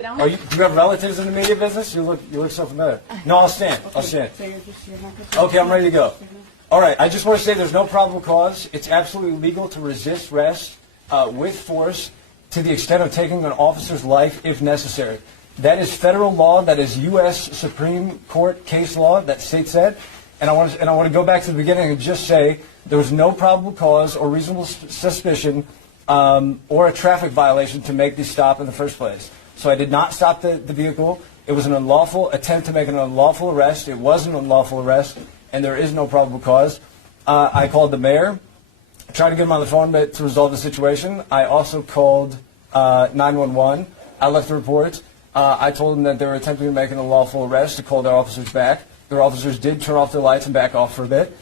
Do you have relatives in the media business? You look so familiar. No, I'll stand. I'll stand. Okay, I'm ready to go. All right, I just want to say there's no probable cause. It's absolutely legal to resist arrest with force to the extent of taking an officer's life if necessary. That is federal law. That is U.S. Supreme Court case law that states that. And I want to go back to the beginning and just say there was no probable cause or reasonable suspicion or a traffic violation to make the stop in the first place. So I did not stop the vehicle. It was an unlawful attempt to make an unlawful arrest. It was an unlawful arrest, and there is no probable cause. I called the mayor, tried to get him on the phone to resolve the situation. I also called 911. I left a report. I told them that they were attempting to make an unlawful arrest to call their officers back. Their officers did turn off their lights and back off for a bit.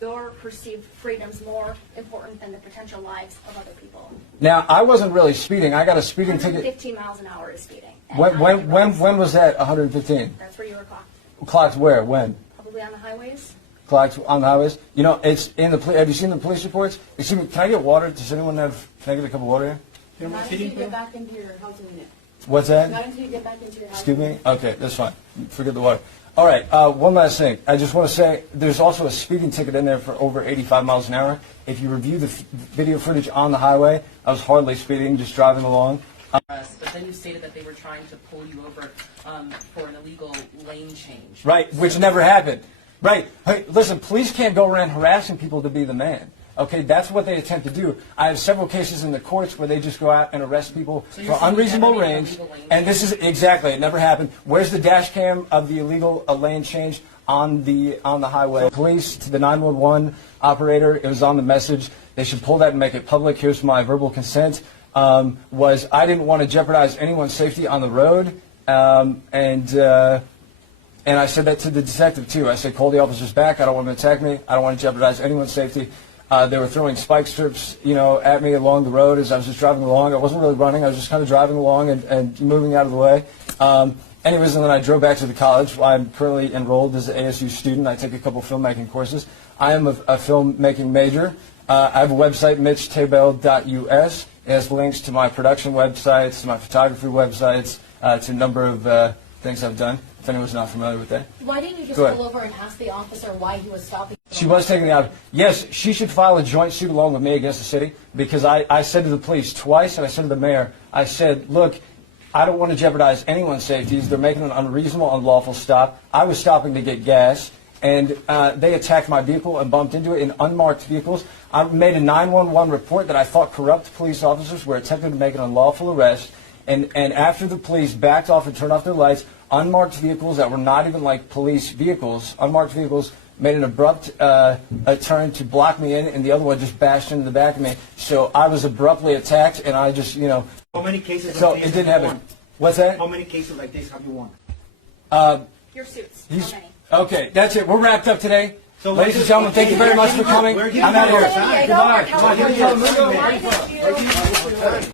Your perceived freedom's more important than the potential lives of other people. Now, I wasn't really speeding. I got a speeding ticket. 115 miles an hour is speeding. When was that 115? That's where you were clocked. Clocked where? When? Probably on the highways. Clocked on the highways? You know, it's in the have you seen the police reports? Excuse me, can I get water? Does anyone have, can I get a cup of water here? Not until you get back into your housing unit. What's that? Not until you get back into your housing Excuse me? unit. Okay, that's fine. Forget the water. All right, one last thing. I just want to say there's also a speeding ticket in there for over 85 miles an hour. If you review the video footage on the highway, I was hardly speeding, just driving along. But then you stated that they were trying to pull you over for an illegal lane change. Right, which never happened. Right. Hey, listen, police can't go around harassing people to be the man. Okay, that's what they attempt to do. I have several cases in the courts where they just go out and arrest people for unreasonable range. And this is exactly, it never happened. Where's the dash cam of the illegal lane change on the highway? Police to the 911 operator, it was on the message. They should pull that and make it public. Here's my verbal consent. Was I didn't want to jeopardize anyone's safety on the road. And I said that to the detective, too. I said, call the officers back. I don't want them to attack me. I don't want to jeopardize anyone's safety. They were throwing spike strips, at me along the road as I was just driving along. I wasn't really running. I was just kind of driving along and moving out of the way. Anyways, and then I drove back to the college. I'm currently enrolled as an ASU student. I take a couple filmmaking courses. I am a filmmaking major. I have a website, mitchtabel.us. It has links to my production websites, to my photography websites, to a number of things I've done, if anyone's not familiar with that. Why didn't you just pull over and ask the officer why he was stopping? She was taking the out. Yes, she should file a joint suit along with me against the city because I said to the police twice and I said to the mayor, I said, look, I don't want to jeopardize anyone's safety. They're making an unreasonable, unlawful stop. I was stopping to get gas, and they attacked my vehicle and bumped into it in unmarked vehicles. I made a 911 report that I thought corrupt police officers were attempting to make an unlawful arrest, and after the police backed off and turned off their lights, unmarked vehicles that were not even like police vehicles, unmarked vehicles, made an abrupt turn to block me in, and the other one just bashed into the back of me. So I was abruptly attacked, and I just, How many cases so like this it didn't have you happen. won? What's that? How many cases like this have you won? Your suits. He's- How many? Okay, that's it. We're wrapped up today. So Ladies and gentlemen, thank you very much for coming. We're I'm out of here. Hey, Come on, don't come on, work. here we go. Why did you-